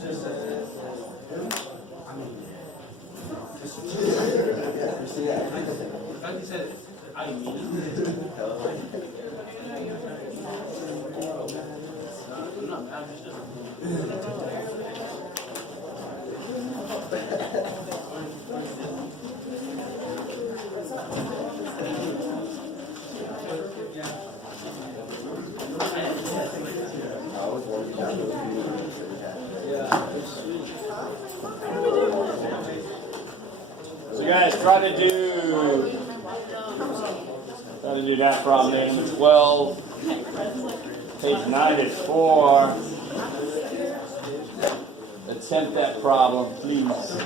So guys, try to do that problem there, number 12, page 94. Attempt that problem, please.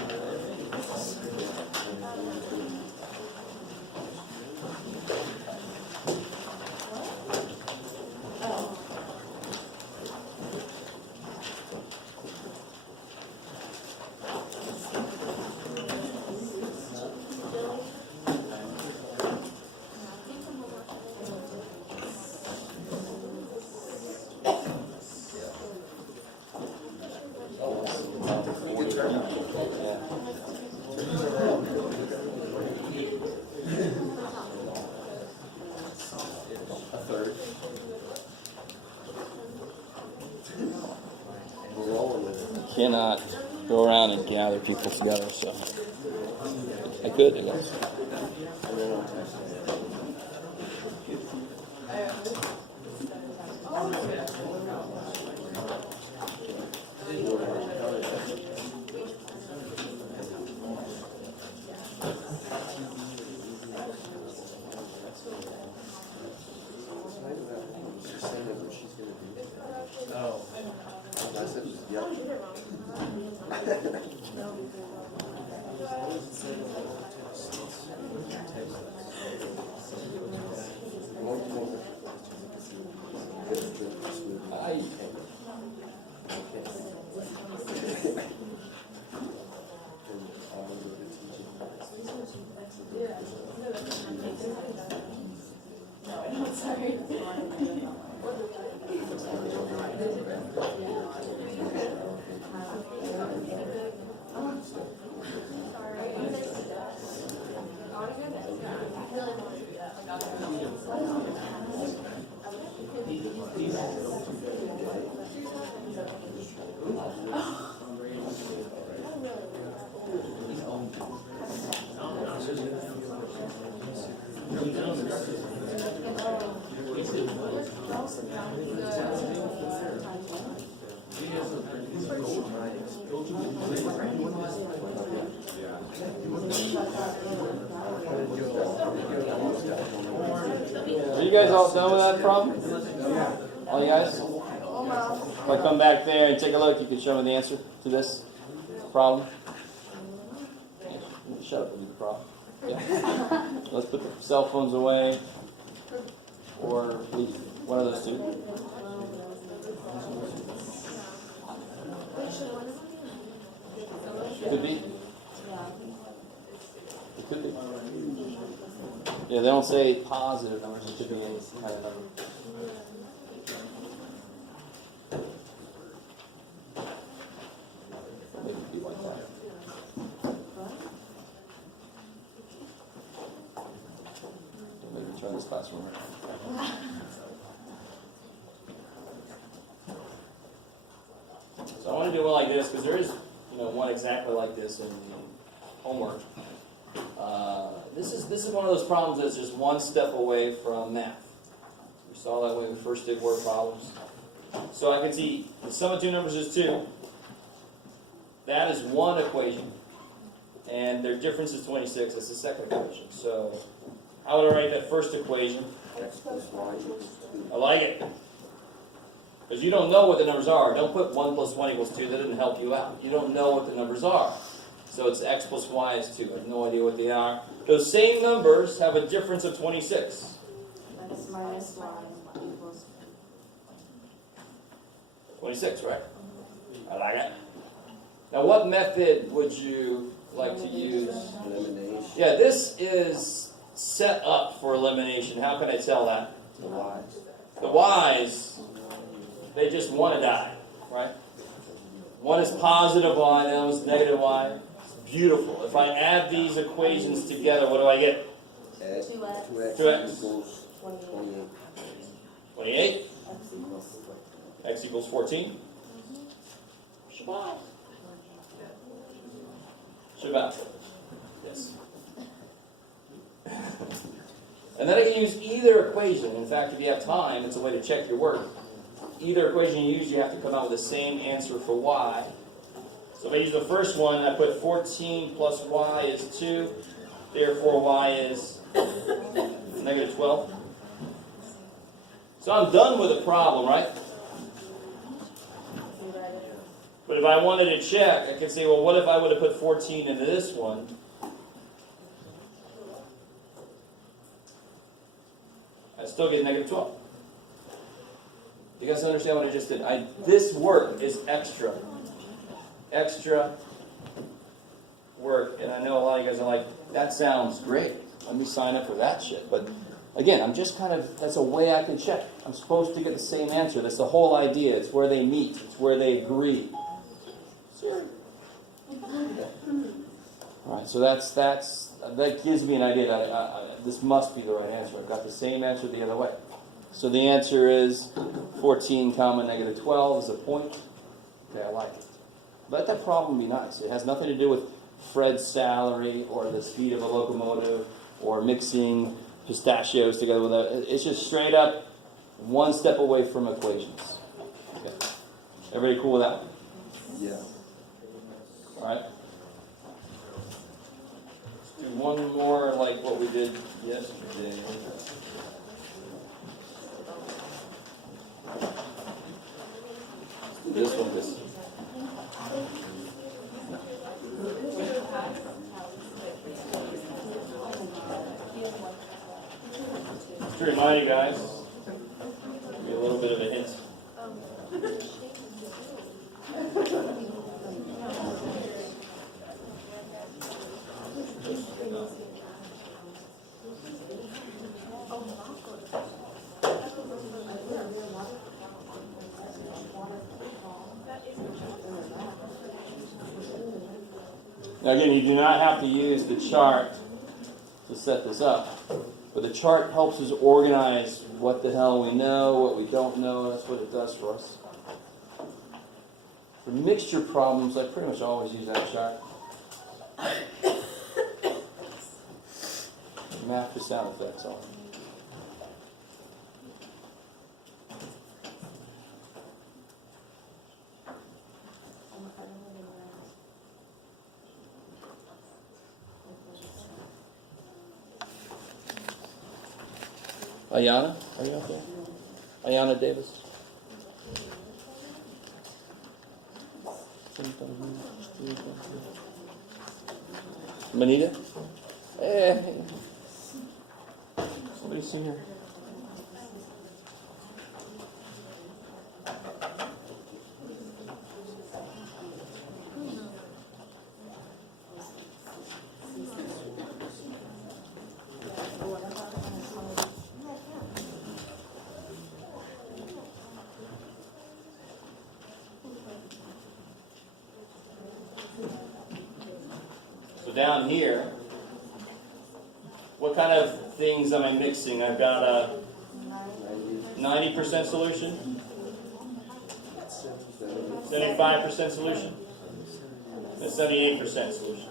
Cannot go around and gather people together, so I could, I guess. Are you guys all done with that problem? All you guys? If I come back there and take a look, you can show me the answer to this problem. Shut up and do the problem. Yeah. Let's put the cell phones away, or leave one of those two. Could be. It could be. Yeah, they don't say positive numbers. It could be any kind of number. Maybe it'd be like that. Maybe try this classroom. So I want to do one like this because there is, one exactly like this in homework. This is one of those problems that's just one step away from math. We saw that when we first did word problems. So I can see the sum of two numbers is 2. That is one equation. And their difference is 26. That's the second equation. So how would I write that first equation? X plus y equals 2. I like it. Because you don't know what the numbers are. Don't put 1 plus 1 equals 2. That doesn't help you out. You don't know what the numbers are. So it's x plus y is 2. I have no idea what they are. Those same numbers have a difference of 26. X minus y equals 26, right? I like it. Now what method would you like to use? Elimination. Yeah, this is set up for elimination. How can I tell that? The y's. The y's, they just want to die, right? One is positive y, the other one's negative y. It's beautiful. If I add these equations together, what do I get? Add 2x. 2x equals 28. 28. X equals X equals 14. Shabbat. Shabbat. Yes. And then I can use either equation. In fact, if you have time, it's a way to check your work. Either equation you use, you have to come out with the same answer for y. So if I use the first one, I put 14 plus y is 2. Therefore, y is negative 12. So I'm done with the problem, right? But if I wanted to check, I could say, well, what if I would have put 14 into this one? I still get negative 12. You guys understand what I just did? This work is extra. Extra work. And I know a lot of you guys are like, that sounds great. Let me sign up for that shit. But again, I'm just that's a way I can check. I'm supposed to get the same answer. That's the whole idea. It's where they meet. It's where they agree. Sure. All right, so that gives me an idea that this must be the right answer. I've got the same answer the other way. So the answer is 14 comma negative 12 is a point. Okay, I like it. Let that problem be nice. It has nothing to do with Fred's salary or the speed of a locomotive or mixing pistachios together with a. It's just straight up one step away from equations. Okay. Everybody cool with that one? Yeah. All right. Let's do one more like what we did yesterday. This one, this. Just to remind you guys, give you a little bit of a hint. Now again, you do not have to use the chart to set this up, but the chart helps us organize what the hell we know, what we don't know. That's what it does for us. For mixture problems, I pretty much always use that chart. Math for sound effects on. Ayana, are you out there? Ayana Davis. Manita? Hey. Somebody seen her? Down here, what kind of things am I mixing? I've got a 90% solution, 75% solution, and a 78% solution.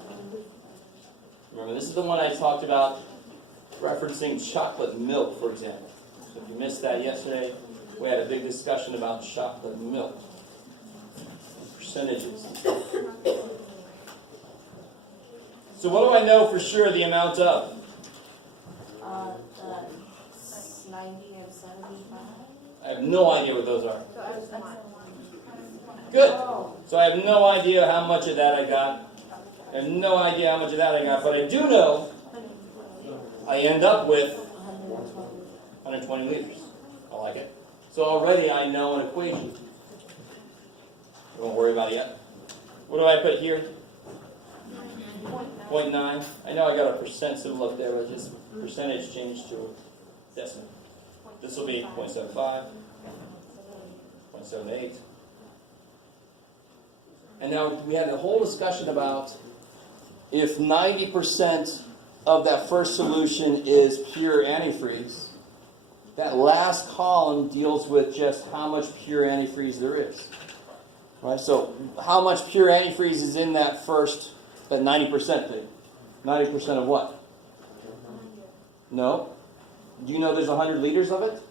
Remember, this is the one I talked about referencing chocolate milk, for example. So if you missed that yesterday, we had a big discussion about chocolate milk. Percentages. So what do I know for sure the amount of? 90 and 75. I have no idea what those are. Good. So I have no idea how much of that I got. I have no idea how much of that I got, but I do know I end up with 120 liters. I like it. So already I know an equation. Don't worry about it yet. What do I put here? 0.9. I know I got a percent symbol up there, but just percentage changed to a decimal. This will be 0.75, 0.78, And now we had a whole discussion about if 90% of that first solution is pure antifreeze, that last column deals with just how much pure antifreeze there is. Right? So how much pure antifreeze is in that 90% thing? 90% of what? No? Do you know there's 100 liters of it?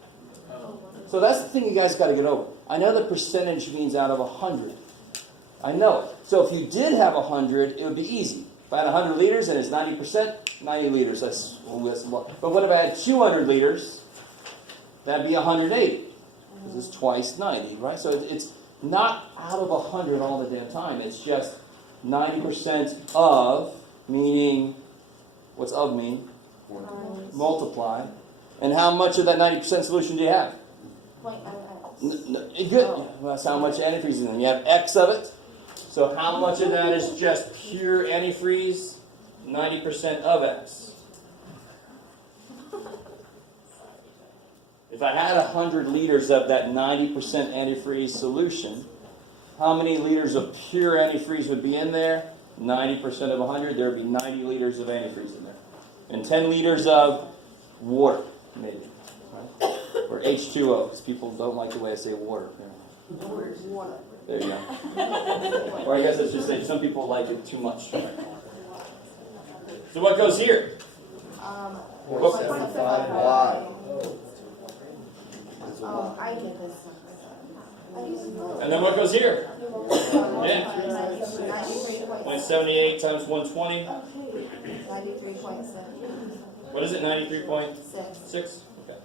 So that's the thing you guys got to get over. I know the percentage means out of 100. I know it. So if you did have 100, it would be easy. If I had 100 liters and it's 90%, 90 liters. That's a lot. But what if I had 200 liters? That'd be 180. Because it's twice 90, right? So it's not out of 100 all the damn time. It's just 90% of, meaning, what's of mean? Multiply. And how much of that 90% solution do you have? Good. Well, that's how much antifreeze is in there. You have X of it. So how much of that is just pure antifreeze? 90% of X. If I had 100 liters of that 90% antifreeze solution, how many liters of pure antifreeze would be in there? 90% of 100, there would be 90 liters of antifreeze in there. And 10 liters of water, maybe. Right? Or H2O, because people don't like the way I say water. Water. There you go. Or I guess I should say some people like it too much. So what goes here? 0.75 Y. Oh, I get this. And then what goes here? Yeah. 93.6. 0.78 times 120. 93.7. What is it? 93.6? 6. Okay.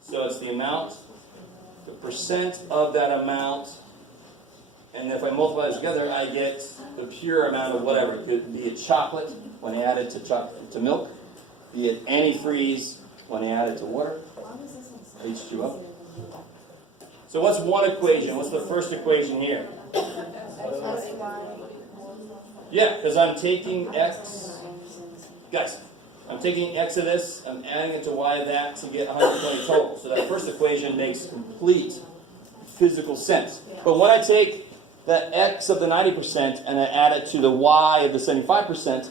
So it's the amount, the percent of that amount, and if I multiply those together, I get the pure amount of whatever. It could be it chocolate when I add it to milk, be it antifreeze when I add it to water, H2O. So what's one equation? What's the first equation here? Yeah, because I'm taking X. Guys, I'm taking X of this, I'm adding it to Y of that to get 120 total. So that first equation makes complete physical sense. But when I take the X of the 90% and I add it to the Y of the 75%,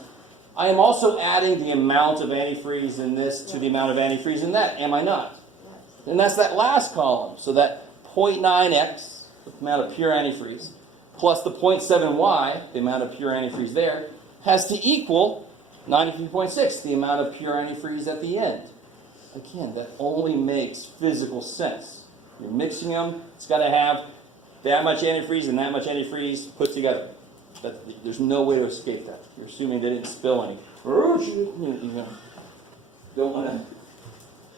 I am also adding the amount of antifreeze in this to the amount of antifreeze in that, am I not? And that's that last column. So that 0.9X, the amount of pure antifreeze, plus the 0.7Y, the amount of pure antifreeze there, has to equal 93.6, the amount of pure antifreeze at the end. Again, that only makes physical sense. You're mixing them, it's got to have that much antifreeze and that much antifreeze put together. There's no way to escape that. You're assuming they didn't spill any. You don't want to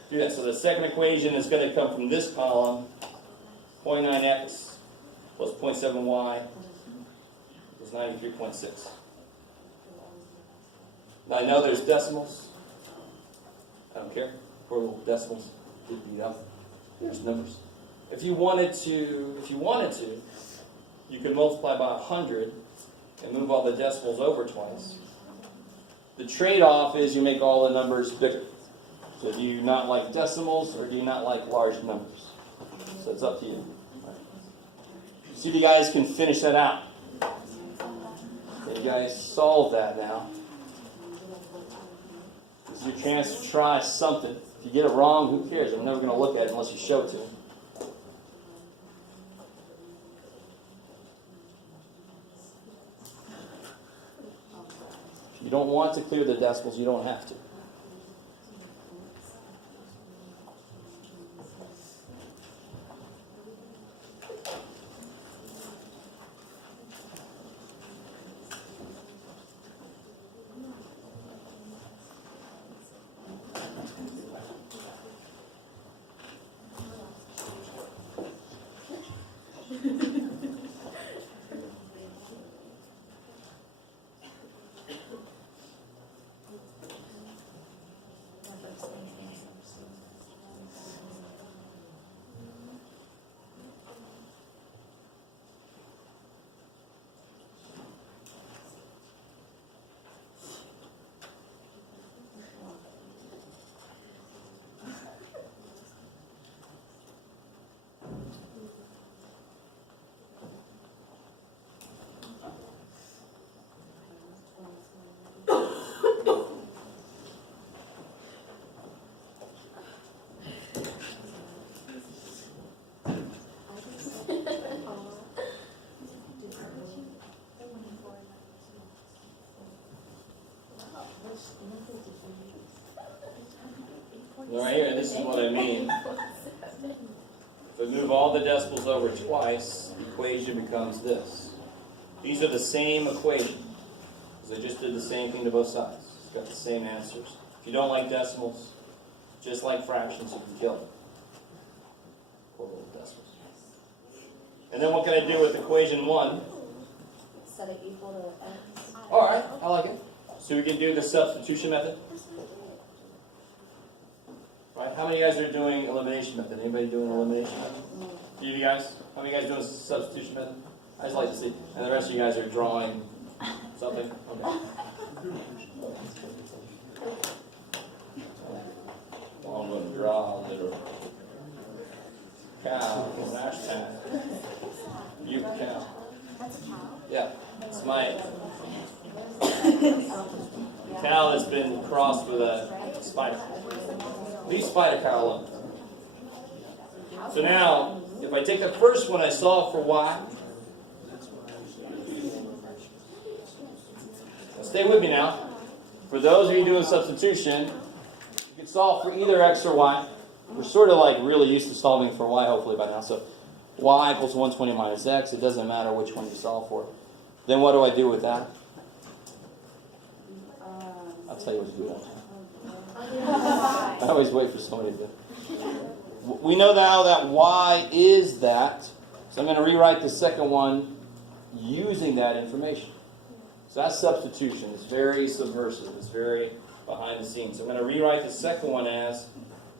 do that. So the second equation is going to come from this column, 0.9x plus 0.7y is 93.6. Now I know there's decimals. I don't care. Poor little decimals. Get beat up. There's numbers. If you wanted to, you could multiply by 100 and move all the decimals over twice. The trade-off is you make all the numbers bigger. So do you not like decimals or do you not like large numbers? So it's up to you. See if you guys can finish that out. Okay, you guys solve that now. This is your chance to try something. If you get it wrong, who cares? I'm never going to look at it unless you show it to me. If you don't want to clear the decimals, you don't have to. Right here, this is what I mean. If I move all the decimals over twice, the equation becomes this. These are the same equation, because I just did the same thing to both sides. It's got the same answers. If you don't like decimals, just like fractions, you can kill them. Poor little decimals. And then what can I do with equation 1? Set it equal to x. Alright, I like it. So we can do the substitution method. Right? How many of you guys are doing elimination method? Anybody doing elimination method? A few of you guys? How many of you guys doing substitution method? I just like to see. And the rest of you guys are drawing something? Okay. Well, I'm going to draw a little cow, hashtag. You cow. That's a cow. Yeah, it's my cow that's been crossed with a spider. Leave spider cow alone. So now, if I take the first one I solve for y, stay with me now. For those of you doing substitution, you can solve for either x or y. We're sort of like really used to solving for y hopefully by now. So y equals 120 minus x. It doesn't matter which one you solve for. Then what do I do with that? I'll tell you what to do with that. I always wait for somebody to. We know now that y is that, so I'm going to rewrite the second one using that information. So that's substitution. It's very subversive. It's very behind the scenes. So I'm going to rewrite the second one as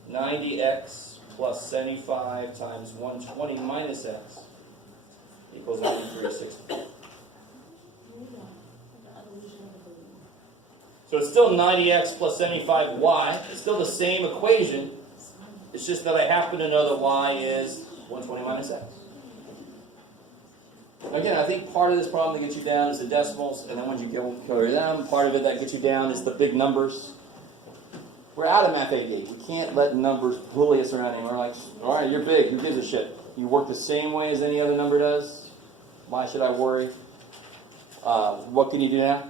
90x plus 75 times 120 minus x equals 9360. So it's still 90x plus 75y. It's still the same equation. It's just that I happen to know that y is 120 minus x. Again, I think part of this problem that gets you down is the decimals, and then once you get over them, part of it that gets you down is the big numbers. We're out of Math 88. We can't let numbers bully us around anymore. We're like, all right, you're big. Who gives a shit? You work the same way as any other number does. Why should I worry? What can you do now?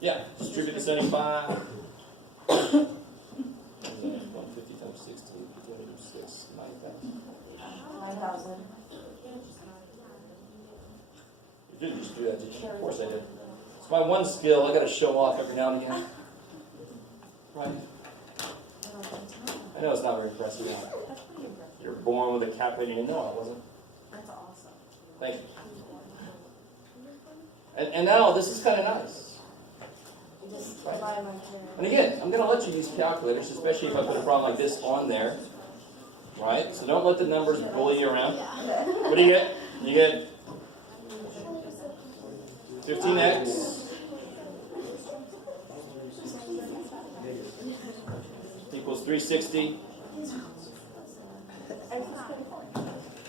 Yeah, distribute the 75. 150 times 16, 206, 9,000. 9,000. You didn't just do that, did you? Of course I did. It's my one skill. I got to show off every now and again. Right? I know it's not very impressive. You're born with a calculator. You know I wasn't. That's awesome. Thank you. And now this is kind of nice. And again, I'm going to let you use calculators, especially if I put a problem like this on there. Right? So don't let the numbers bully you around. What do you get? You get 15x equals 360.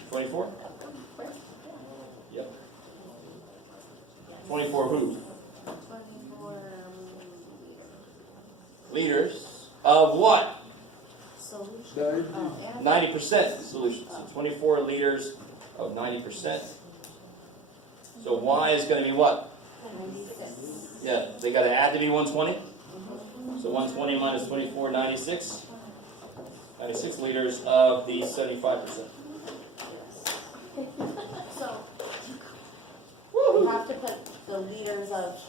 24? Yep. 24 who? 24 Liters of what? solution. 90% solution. So 24 liters of 90%. So y is going to be what? 96. Yeah, they got to add to be 120. So 120 minus 24, 96. 96 liters of the 75%. So, you have to put the liters of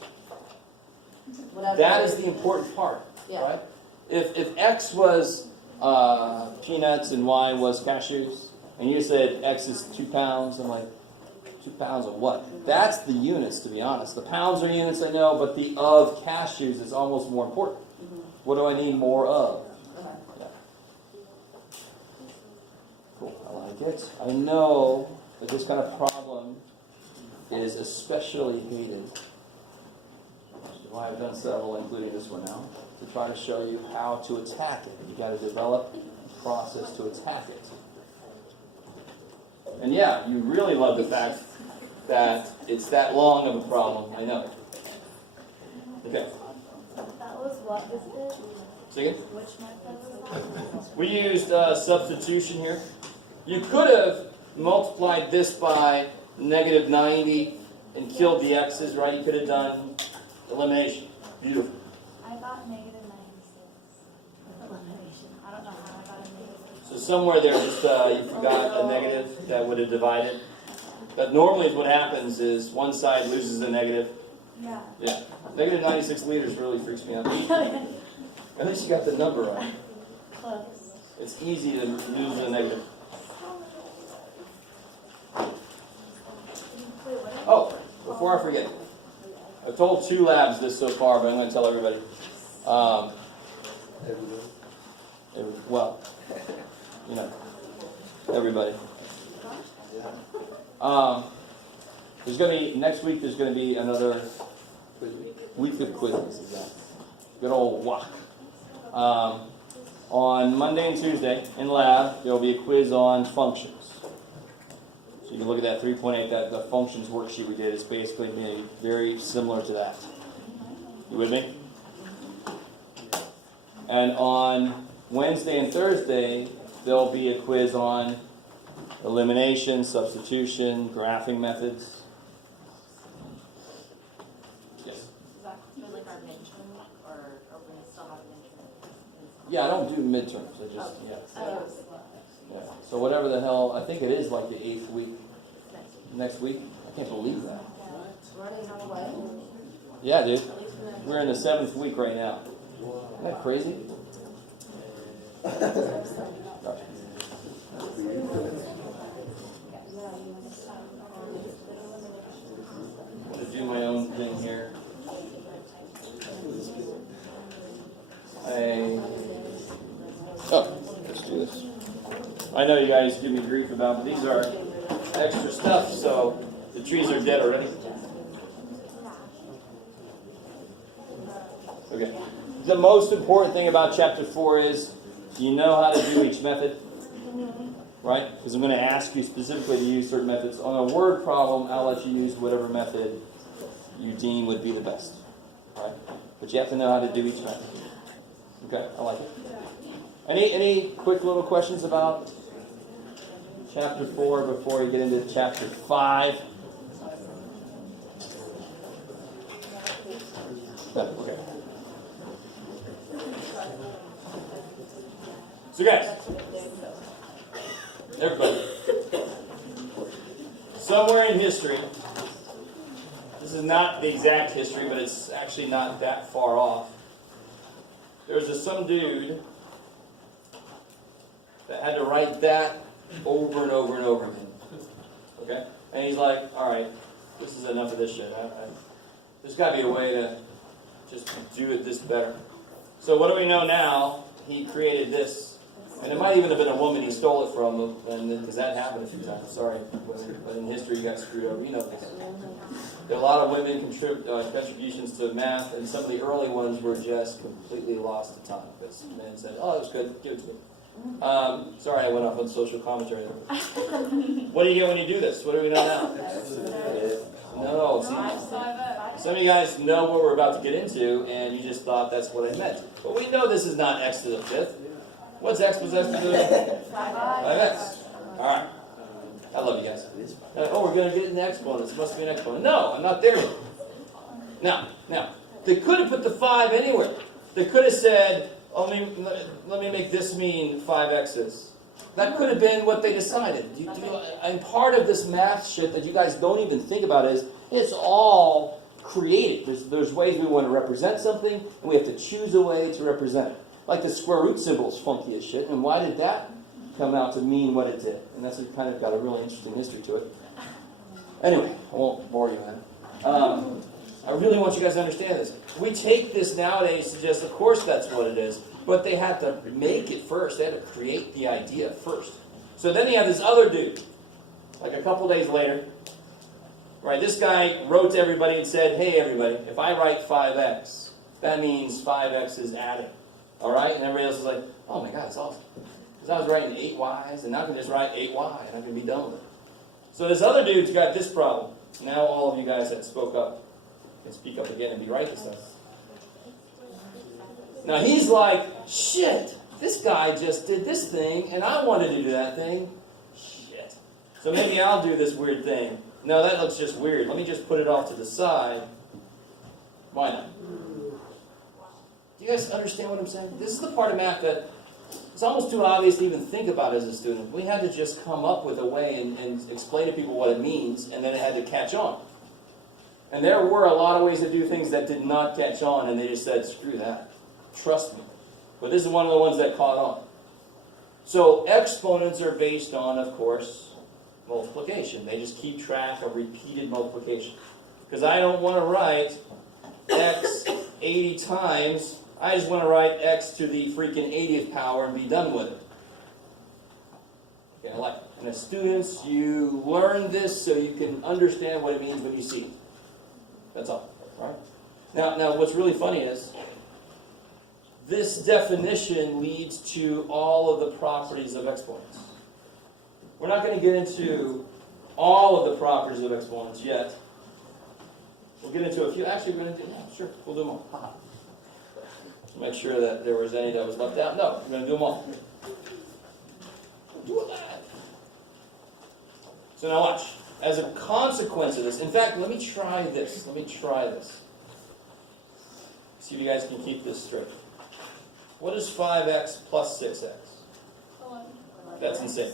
whatever. That is the important part, Yeah. right? If x was peanuts and y was cashews, and you said x is 2 pounds, I'm like, 2 pounds of what? That's the units, to be honest. The pounds are units, I know, but the of cashews is almost more important. What do I need more of? Yeah. Cool, I like it. I know that this kind of problem is especially hated. Which is why I've done several, including this one now, to try to show you how to attack it. You got to develop a process to attack it. And yeah, you really love the fact that it's that long of a problem. I know. Okay. That was what was it? Second. Which method was that? We used substitution here. You could have multiplied this by negative 90 and killed the x's, right? You could have done elimination. Beautiful. I thought negative somewhere there, just you forgot a negative that would have divided. But normally what happens is one side loses a negative. Yeah. Yeah. Negative 96 liters really freaks me out. At least you got the number right. Close. It's easy to lose a negative. Oh, before I forget, I've told 2 labs this so far, but I'm going to tell everybody. Well, you know, everybody. There's going to be, next week there's going to be another week of quizzes. Good old walk. On Monday and Tuesday in lab, there will be a quiz on functions. So you can look at that 3.8, that the functions worksheet we did is basically very similar to that. You with me? And on Wednesday and Thursday, there'll be a quiz on elimination, substitution, graphing methods. Yes? Is that like our midterm, or are we still having midterm? Yeah, I don't do midterms. I just, yeah. So whatever the hell, I think it is like the 8th week. Next week? I can't believe that. Running on the way. Yeah, dude. We're in the 7th week right now. Isn't that crazy? I'm going to do my own thing here. Let's do this. I know you guys give me grief about, but these are extra stuff, so the trees are dead already. Okay. The most important thing about chapter 4 is, do you know how to do each method? Right? Because I'm going to ask you specifically to use certain methods. On a word problem, I'll let you use whatever method you deem would be the best. Right? But you have to know how to do each method. Okay, I like it. Any quick little questions about chapter 4 before we get into chapter 5? No, okay. So guys, everybody, somewhere in history, this is not the exact history, but it's actually not that far off. There's some dude that had to write that over and over and over again. Okay? And he's like, all right, this is enough of this shit. There's got to be a way to just do it this better. So what do we know now? He created this. And it might even have been a woman he stole it from, because that happened a few times. Sorry, but in history you got screwed over. You know this. There are a lot of women contributions to math, and some of the early ones were just completely lost to time. Because men said, oh, that was good, give it to me. Sorry, I went off on social commentary there. What do you get when you do this? What do we know now? No, see, some of you guys know what we're about to get into, and you just thought that's what I meant. But we know this is not x to the 5th. What's x plus x to the 5x? Alright. I love you guys. Oh, we're going to get in the exponents. It must be an exponent. No, I'm not there yet. Now, they could have put the 5 anywhere. They could have said, oh, let me make this mean 5x's. That could have been what they decided. And part of this math shit that you guys don't even think about is, it's all created. There's ways we want to represent something, and we have to choose a way to represent it. Like the square root symbol is funky as shit, and why did that come out to mean what it did? And that's kind of got a really interesting history to it. Anyway, I won't bore you, man. I really want you guys to understand this. We take this nowadays to just, of course that's what it is, but they had to make it first. They had to create the idea first. So then you have this other dude, like a couple days later, right? This guy wrote to everybody and said, hey everybody, if I write 5x, that means 5x is adding. All right? And everybody else is like, oh my God, it's awesome. Because I was writing 8y's, and now I can just write 8y, and I can be done with it. So this other dude's got this problem. Now all of you guys that spoke up can speak up again and be right this time. Now he's like, shit, this guy just did this thing, and I wanted to do that thing. Shit. So maybe I'll do this weird thing. No, that looks just weird. Let me just put it off to the side. Why not? Do you guys understand what I'm saying? This is the part of math that It's almost too obvious to even think about as a student. We had to just come up with a way and explain to people what it means, and then it had to catch on. And there were a lot of ways to do things that did not catch on, and they just said, screw that. Trust me. But this is one of the ones that caught on. So exponents are based on, of course, multiplication. They just keep track of repeated multiplication. Because I don't want to write x 80 times. I just want to write x to the freaking 80th power and be done with it. Okay, I like it. And as students, you learn this so you can understand what it means when you see it. That's all. Right? Now, what's really funny is this definition leads to all of the properties of exponents. We're not going to get into all of the properties of exponents yet. We'll get into a few. Actually, we're going to do, yeah, sure, we'll do them all. Make sure that there was any that was left out. No, we're going to do them all. Do it live. So now watch. As a consequence of this, in fact, let me try this. See if you guys can keep this straight. What is 5x plus 6x? 11. That's insane.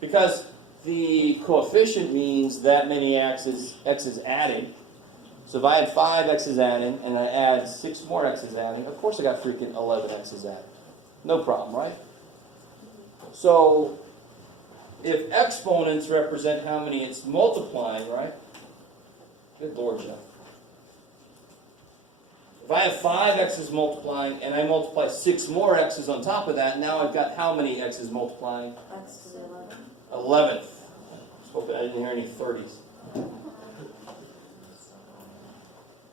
Because the coefficient means that many x's added. So if I had 5 x's adding and I add 6 more x's adding, of course I got freaking 11 x's added. No problem, right? So if exponents represent how many it's multiplying, right? Good Lord, Jeff. If I have 5 x's multiplying and I multiply 6 more x's on top of that, now I've got how many x's multiplying? X to the 11. 11th. I was hoping I didn't hear any 30s.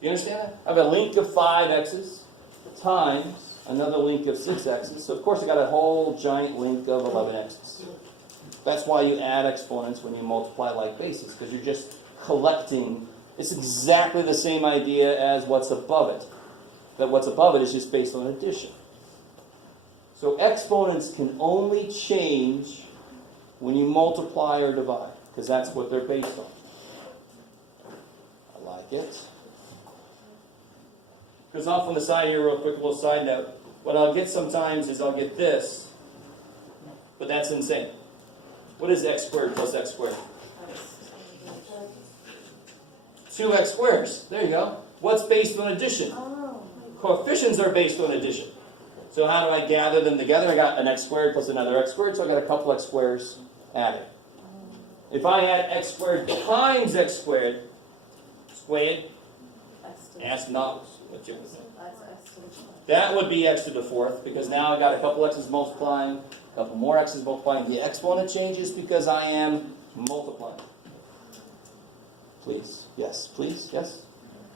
You understand that? I have a link of 5 x's times another link of 6 x's. So of course I got a whole giant link of 11 x's. That's why you add exponents when you multiply like bases, because you're just collecting. It's exactly the same idea as what's above it. That what's above it is just based on addition. So exponents can only change when you multiply or divide, because that's what they're based on. I like it. Because off on the side here, real quick, a little side note. What I'll get sometimes is I'll get this, but that's insane. What is x squared plus x squared? 2x squares. There you go. What's based on addition? Oh. Coefficients are based on addition. So how do I gather them together? I got an x squared plus another x squared, so I got a couple x squares added. If I add x squared times x squared, ask not what you would say. That would be x to the 4th, because now I got a couple x's multiplying, a couple more x's multiplying. The exponent changes because I am multiplying. Please. Yes. Please. Yes?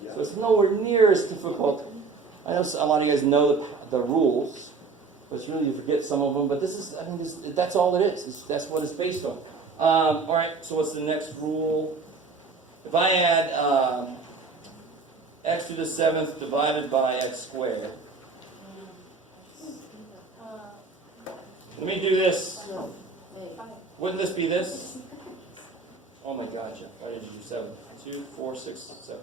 Yeah. So it's nowhere near as difficult. I know a lot of you guys know the rules, but it's really you forget some of them. But this is, that's all it is. That's what it's based on. All right, so what's the next rule? If I add x to the 7th divided by x squared. Let me do this. Wouldn't this be this? Oh my God, Jeff. Why did you do 7? 2, 4, 6, 7.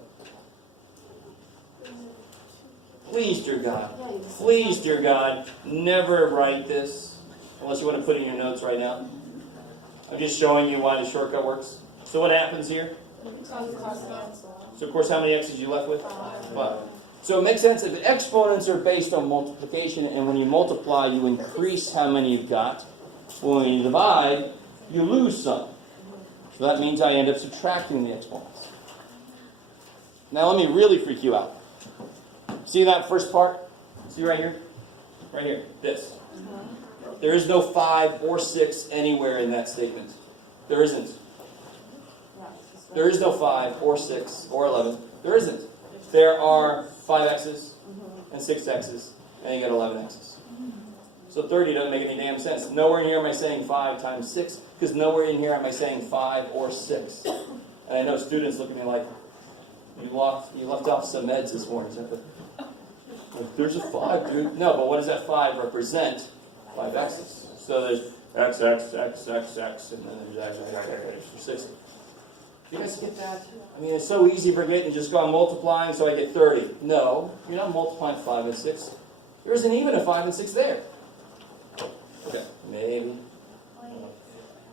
Please, dear God. Please, dear God, never write this unless you want to put it in your notes right now. I'm just showing you why the shortcut works. So what happens here? So of course, how many x's you left with? 5. So it makes sense if exponents are based on multiplication, and when you multiply, you increase how many you've got. When you divide, you lose some. So that means I end up subtracting the exponents. Now let me really freak you out. See that first part? See right here? Right here. This. There is no 5 or 6 anywhere in that statement. There isn't. There is no 5 or 6 or 11. There isn't. There are 5 x's and 6 x's, and you get 11 x's. So 30 doesn't make any damn sense. Nowhere in here am I saying 5 times 6, because nowhere in here am I saying 5 or 6. And I know students look at me like, you left off some meds this morning. There's a 5, dude. No, but what does that 5 represent? 5 x's. So there's x, x, x, x, x, and then there's x, x, x, x, 6. You guys get that? I mean, it's so easy to forget and just go on multiplying so I get 30. No, you're not multiplying 5 and 6. There isn't even a 5 and 6 there. Okay, maybe. Wait,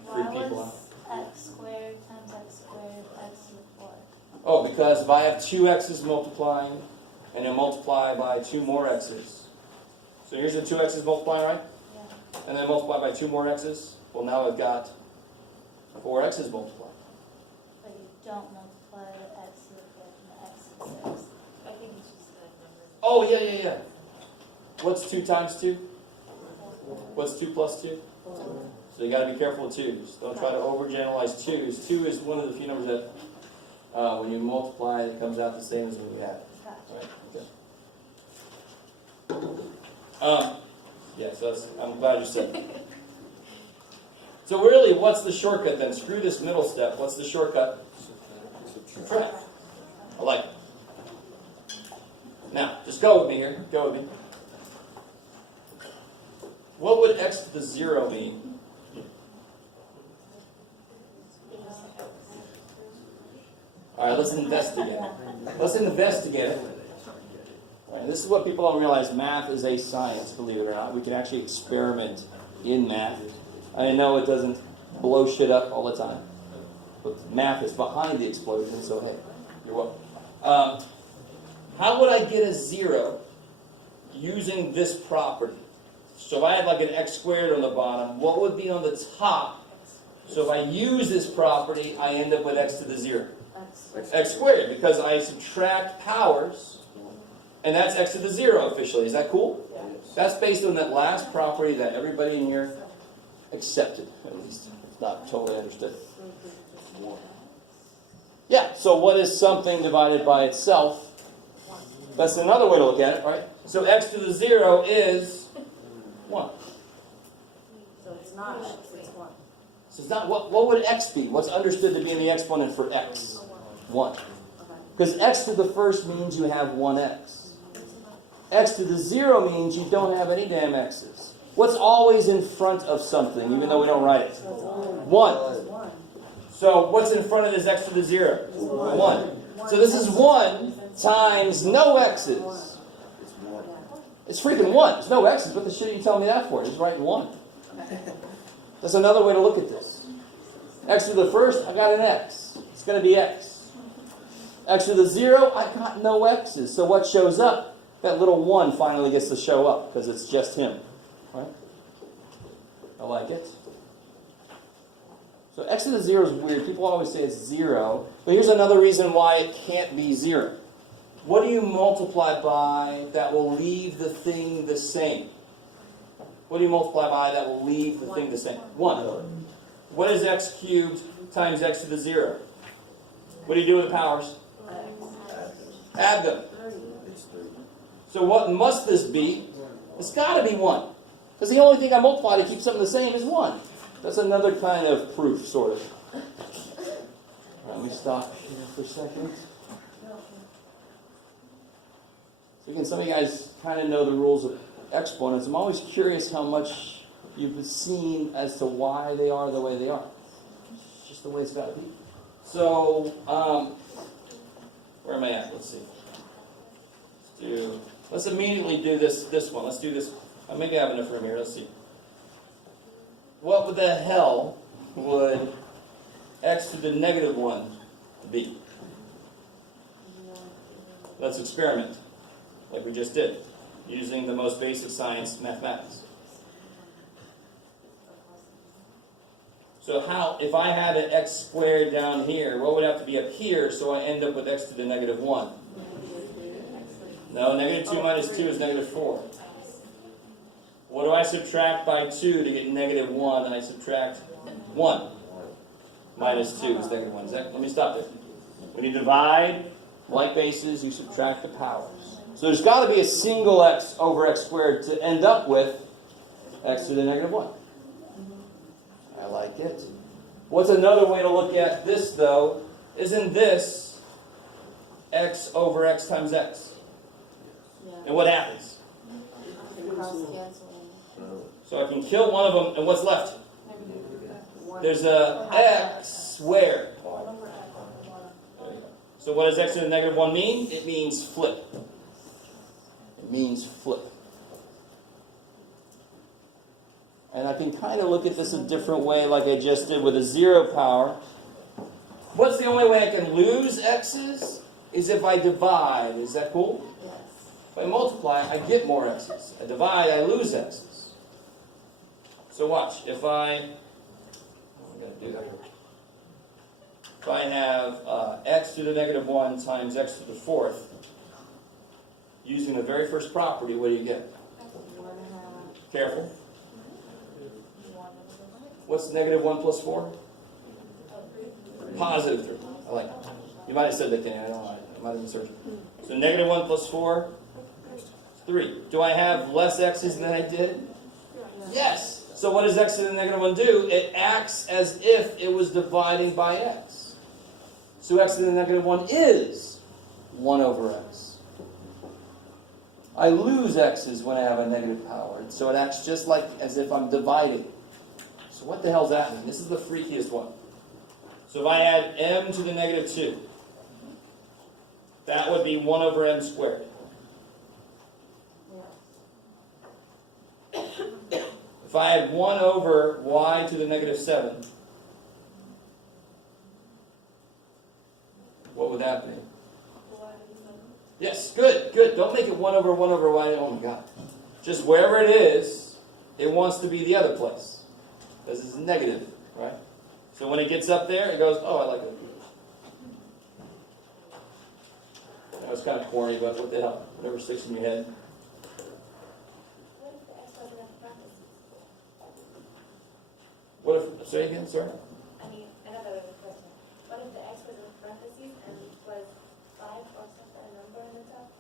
Three why people was x squared times x squared x to the 4? Oh, because if I have two x's multiplying, and then multiply by two more x's. So here's the two x's multiplying, right? Yeah. And then multiply by two more x's. Well, now I've got four x's multiplied. But you don't multiply the x to the 5th and the x to the 6th. I think it's just the number. Oh, yeah. What's 2 times 2? What's 2 plus 2? So you got to be careful with 2's. Don't try to overgeneralize 2's. 2 is one of the few numbers that, when you multiply, it comes out the same as when you add. Gotcha. Right, okay. Yeah, so I'm glad you said that. So really, what's the shortcut then? Screw this middle step. What's the shortcut? Subtract. I like it. Now, just go with me here. Go with me. What would x to the 0 mean? All right, let's investigate it. Let's investigate it. All right, this is what people don't realize. Math is a science, believe it or not. We can actually experiment in math. I know it doesn't blow shit up all the time, but math is behind the explosion, so hey, you're welcome. How would I get a 0 using this property? So if I had like an x squared on the bottom, what would be on the top? So if I use this property, I end up with x to the 0. X squared, because I subtract powers, and that's x to the 0 officially. Is that cool? That's based on that last property that everybody in here accepted, at least. It's not totally understood. Yeah, so what is something divided by itself? That's another way to look at it, right? So x to the 0 is 1. So it's not x, it's 1. So it's not, what would x be? What's understood to be in the exponent for x? 1. Because x to the first means you have 1x. X to the 0 means you don't have any damn x's. What's always in front of something, even though we don't write it? 1. So what's in front of this x to the 0? 1. So this is 1 times no x's. It's freaking 1. There's no x's. What the shit are you telling me that for? Just writing 1. That's another way to look at this. X to the first, I got an x. It's going to be x. X to the 0, I got no x's. So what shows up? That little 1 finally gets to show up because it's just him. Right? I like it. So x to the 0 is weird. People always say it's 0. But here's another reason why it can't be 0. What do you multiply by that will leave the thing the same? What do you multiply by that will leave the thing the same? 1. What is x cubed times x to the 0? What do you do with the powers? Add them. So what must this be? It's got to be 1. Because the only thing I multiply to keep something the same is 1. That's another kind of proof, sort of. All right, let me stop here for a second. So again, some of you guys kind of know the rules of exponents. I'm always curious how much you've seen as to why they are the way they are. It's just the way it's got to be. So, where am I at? Let's see. Let's immediately do this one. Let's do this. Maybe I have enough room here. Let's see. What the hell would x to the negative 1 be? Let's experiment, like we just did, using the most basic science, mathematics. So if I had an x squared down here, what would have to be up here so I end up with x to the negative 1? No, negative 2 minus 2 is negative 4. What do I subtract by 2 to get negative 1? I subtract 1. Minus 2 is negative 1. Let me stop there. When you divide like bases, you subtract the powers. So there's got to be a single x over x squared to end up with x to the negative 1. I like it. What's another way to look at this, though? Isn't this x over x times x? And what happens? So I can kill one of them, and what's left? There's a x where? So what does x to the negative 1 mean? It means flip. It means flip. And I can kind of look at this a different way like I just did with a 0 power. What's the only way I can lose x's? Is if I divide. Is that cool? Yes. If I multiply, I get more x's. I divide, I lose x's. So watch. If I gotta do that. If I have x to the negative 1 times x to the 4th, using the very first property, what do you get? 1.5. Careful. What's negative 1 plus 4? Positive 3. I like it. You might have said that, Kenny. I don't know. I might have been searching. So negative 1 plus 4, 3. Do I have less x's than I did? Yes. So what does x to the negative 1 do? It acts as if it was dividing by x. So x to the negative 1 is 1 over x. I lose x's when I have a negative power. So it acts just like as if I'm dividing. So what the hell's that mean? This is the freakiest one. So if I add m to the negative 2, that would be 1 over m squared. If I had 1 over y to the negative 7, what would that be? Yes, good, good. Don't make it 1 over y. Oh my God. Just wherever it is, it wants to be the other place. This is negative, right? So when it gets up there, it goes, oh, I like it. That was kind of corny, but what the hell? Whatever sticks in your head. What if, say again, sorry? I mean, another question. What if the x was in parentheses and it was 5 or some number in the top?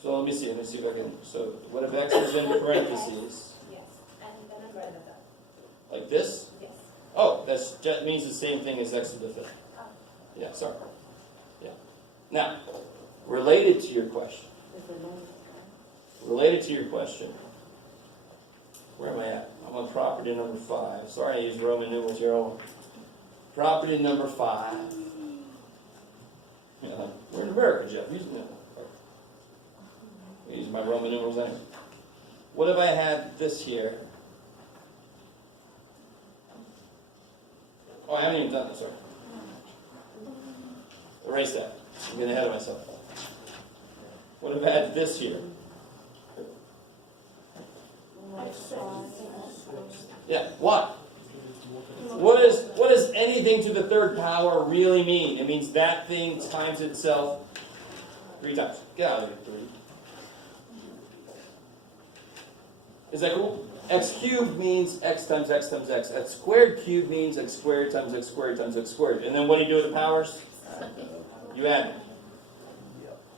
So let me see if I can, so what if x is in parentheses? Yes. And the number in the top? Like this? Yes. Oh, that means the same thing as x to the 5th. Oh. Yeah, sorry. Yeah. Now, related to your question, where am I at? I'm on property number 5. Sorry I used Roman numerals here. Property number 5. Yeah, we're in America, Jeff. Use my Roman numerals anyway. What if I had this here? Oh, I haven't even done this, sorry. Erase that. I'm getting ahead of myself. What if I had this here? Yeah, what? What does anything to the 3rd power really mean? It means that thing times itself 3 times. Get out of here, 3. Is that cool? X cubed means x times x times x. X squared cubed means x squared times x squared times x squared. And then what do you do with the powers? You add them.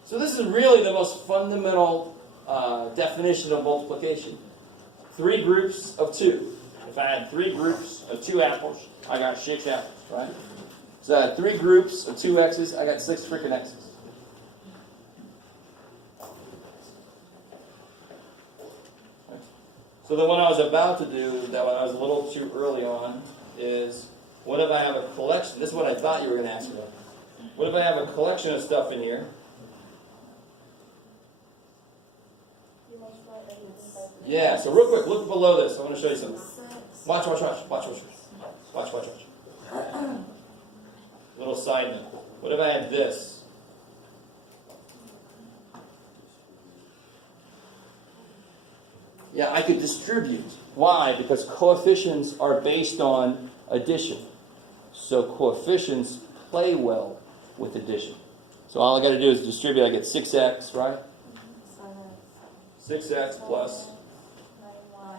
So this is really the most fundamental definition of multiplication. 3 groups of 2. If I had 3 groups of 2 apples, I got 6 apples, right? So I had 3 groups of 2 x's, I got 6 freaking x's. So the one I was about to do, that one I was a little too early on, is what if I have a collection? This is what I thought you were going to ask about. What if I have a collection of stuff in here? Yeah, so real quick, look below this. I want to show you something. Watch. Little side note. What if I had this? Yeah, I could distribute. Why? Because coefficients are based on addition. So coefficients play well with addition. So all I got to do is distribute. I get 6x, right? 6x plus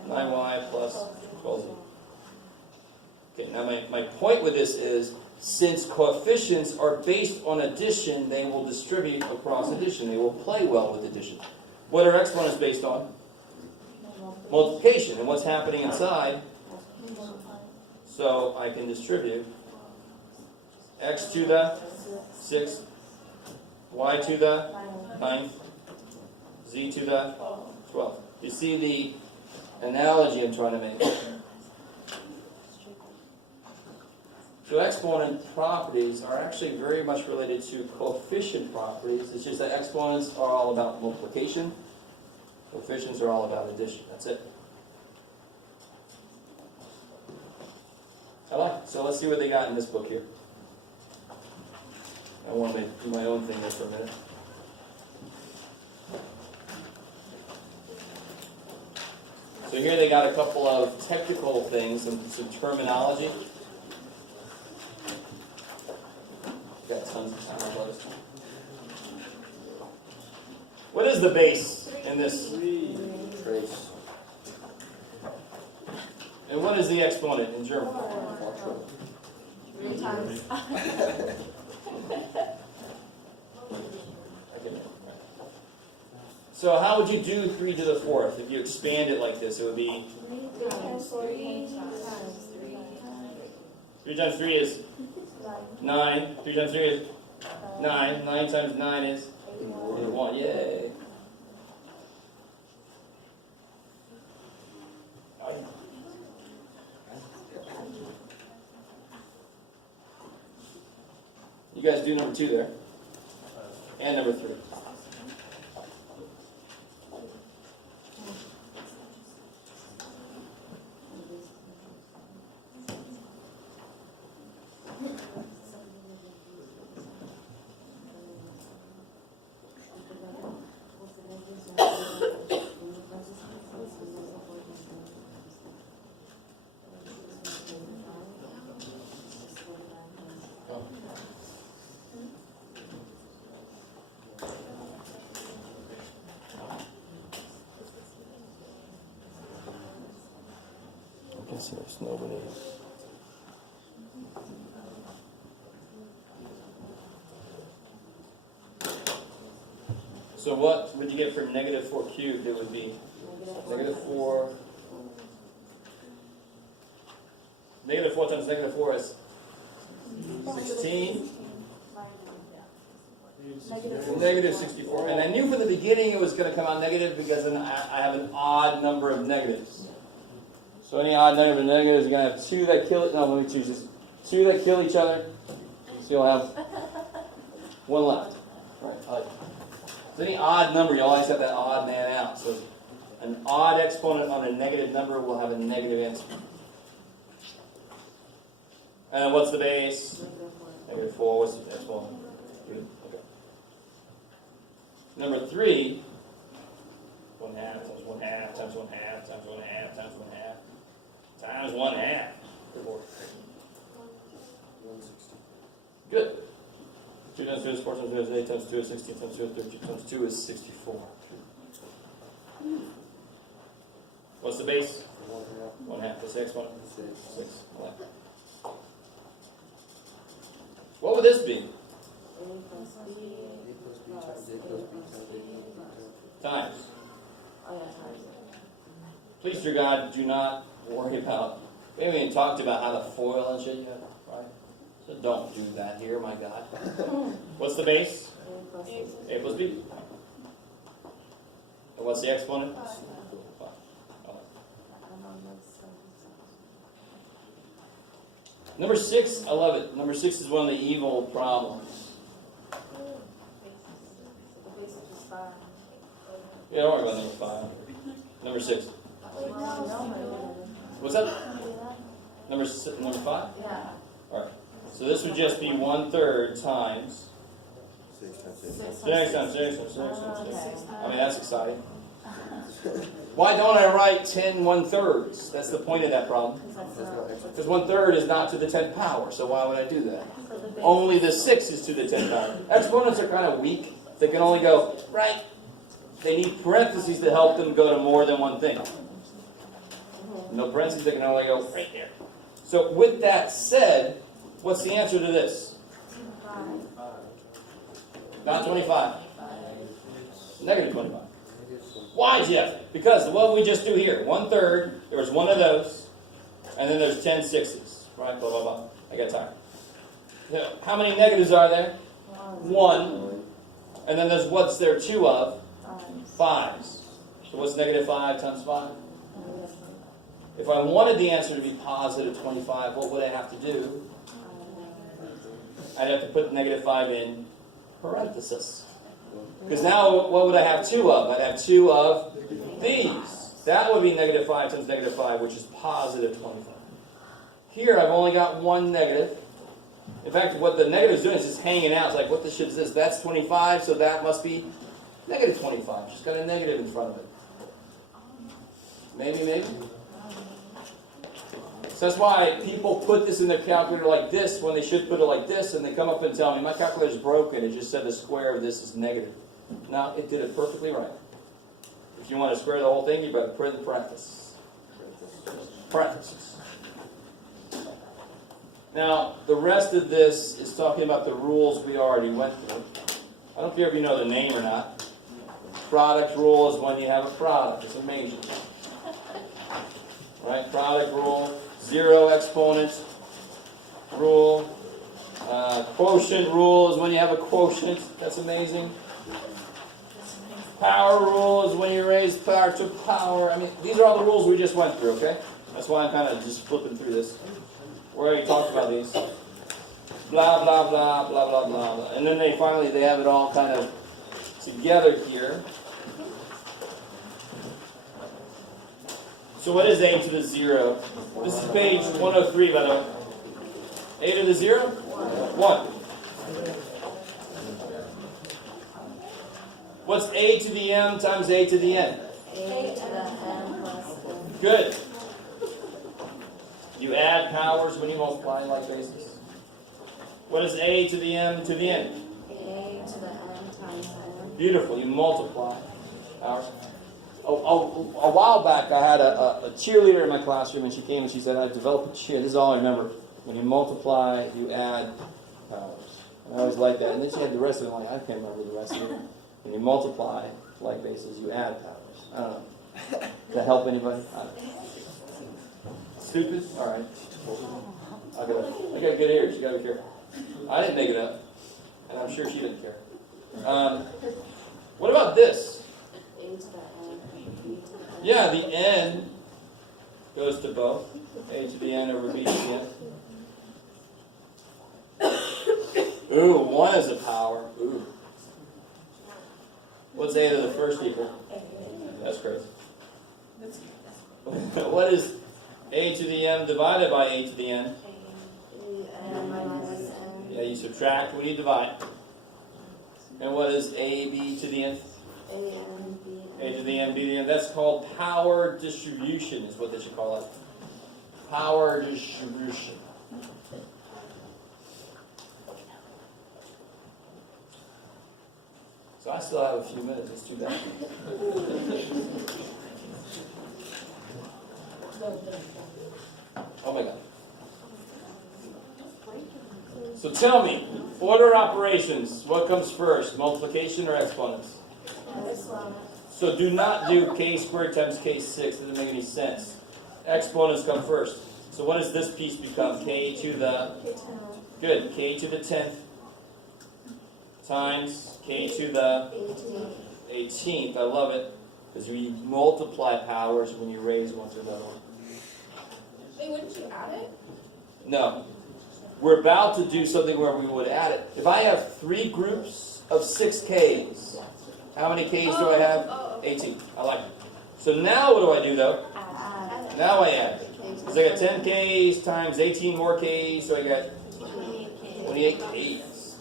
9y plus 12z. Okay, now my point with this is, since coefficients are based on addition, they will distribute across addition. They will play well with addition. What are exponents based on? Multiplication. And what's happening inside? So I can distribute x to the 6th, y to the 9th, z to the 12th. You see the analogy I'm trying to make? So exponent properties are actually very much related to coefficient properties. It's just that exponents are all about multiplication. Coefficients are all about addition. That's it. So let's see what they got in this book here. I want to do my own thing there for a minute. So here they got a couple of technical things, some terminology. Got tons of time on those. What is the base in this? Trace. And what is the exponent in German? Quattro. 3 times. So how would you do 3 to the 4th? If you expand it like this, it would be 3 times 3 3 times 3 is 9. 3 times 3 is 9. 9 times 9 is 1. Yay. You guys do number 2 there. And number 3. I guess there's nobody. So what would you get for negative 4 cubed? It would be negative 4. Negative 4 times negative 4 is 16. Negative 64. And I knew from the beginning it was going to come out negative because then I have an odd number of negatives. So any odd number of negatives, you're going to have 2 that kill it. No, let me choose this. 2 that kill each other. So you'll have 1 left. Right. I like it. So any odd number, you always have that odd man out. So an odd exponent on a negative number will have a negative answer. And what's the base? Negative 4. What's the exponent? Okay. Number 3. 1 half times 1 half times 1 half times 1 half times 1 half times 1 half. Good Lord. 160. Good. 2 times 2 is 4 times 2 is 8 times 2 is 16 times 2 is 32 times 2 is 64. What's the base? 1 half. What's the exponent? 6. I like that. What would this be? Times. Please, dear God, do not worry about. We haven't even talked about how to FOIL and shit yet, right? So don't do that here, my God. What's the base? A plus B. And what's the exponent? 5. Number 6, I love it. Number 6 is one of the evil problems. Yeah, don't worry about number 5. Number 6. What's that? Number 5? Yeah. All right. So this would just be 1/3 times 6 times 6 times 6 times 6 times 6. I mean, that's exciting. Why don't I write 10 1/3? That's the point of that problem. Because 1/3 is not to the 10th power, so why would I do that? Only the 6 is to the 10th power. Exponents are kind of weak. They can only go right. They need parentheses to help them go to more than one thing. No parentheses, they can only go right there. So with that said, what's the answer to this? Not 25. Negative 25. Why, Jeff? Because what we just do here, 1/3, there was one of those, and then there's 10 6s. Right, blah, blah, blah. I got tired. So how many negatives are there? 1. And then there's what's there 2 of? 5s. So what's negative 5 times 5? If I wanted the answer to be positive 25, what would I have to do? I'd have to put negative 5 in parenthesis. Because now, what would I have 2 of? I'd have 2 of these. That would be negative 5 times negative 5, which is positive 25. Here I've only got one negative. In fact, what the negative is doing is just hanging out. It's like, what the shit is this? That's 25, so that must be negative 25. Just got a negative in front of it. Maybe. So that's why people put this in their calculator like this when they should put it like this, and they come up and tell me, my calculator's broken, it just said the square of this is negative. No, it did it perfectly right. If you want to square the whole thing, you better put it in parentheses. Parentheses. Now, the rest of this is talking about the rules we already went through. I don't care if you know the name or not. Product rule is when you have a product. It's amazing. Right? Product rule. Zero exponent rule. Quotient rule is when you have a quotient. That's amazing. Power rule is when you raise power to power. I mean, these are all the rules we just went through, okay? That's why I'm kind of just flipping through this. We already talked about these. Blah, blah, blah, blah, blah, blah, blah. And then they have it all kind of together here. So what is a to the 0? This is page 103, by the way. A to the 0? 1. What's a to the m times a to the n? A to the m plus 1. Good. You add powers when you multiply like basis. What is a to the m to the n? A to the m times n. Beautiful. You multiply powers. A while back, I had a cheerleader in my classroom, and she came and she said, I developed a cheer. This is all I remember. When you multiply, you add powers. And I always liked that. And then she had the rest of it. I'm like, I can't remember the rest of it. When you multiply like basis, you add powers. I don't know. Does that help anybody? I don't know. Stupid? Alright. I got good ears. You gotta be careful. I didn't make it up. And I'm sure she didn't care. What about this? A to the n. B to the n. Yeah, the n goes to both. A to the n over b to the n. Ooh, 1 is a power. Ooh. What's a to the first equal? That's crazy. What is a to the m divided by a to the n? n minus n. Yeah, you subtract when you divide. And what is ab to the n? A n b A to the n, b to the n. That's called power distribution, is what they should call it. Power distribution. So I still have a few minutes. It's too bad. Oh my God. So tell me, order operations, what comes first, multiplication or exponents? So do not do k squared times k6, doesn't make any sense. Exponents come first. So what does this piece become? K to the, good, k to the 10th times k to the 18th. I love it, because you multiply powers when you raise one to the other one. Wait, wouldn't you add it? No. We're about to do something where we would add it. If I have 3 groups of 6 Ks, how many Ks do I have? 18. I like it. So now what do I do though? Now I add. Because I got 10 Ks times 18 more Ks, so I got 28 Ks.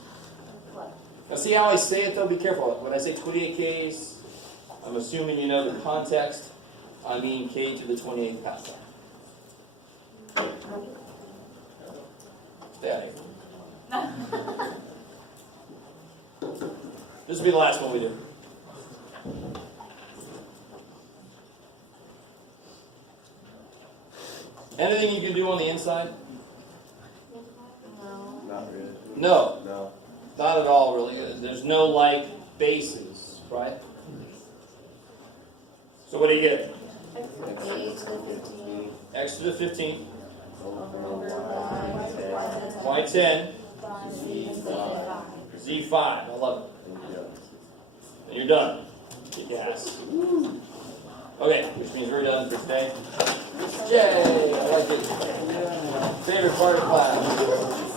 Now see how I say it though? Be careful. When I say 28 Ks, I'm assuming you know the context. I mean K to the 28th power. Stay out of here. This will be the last one we do. Anything you can do on the inside? No. Not really. No, No. not at all really. There's no like bases, right? So what do you get? A to the 15. X to the 15, Over y 10, y. z5. I love it. And you're done. Kick ass. Okay, which means we're done for today. Yay! I like it. Favorite part of class.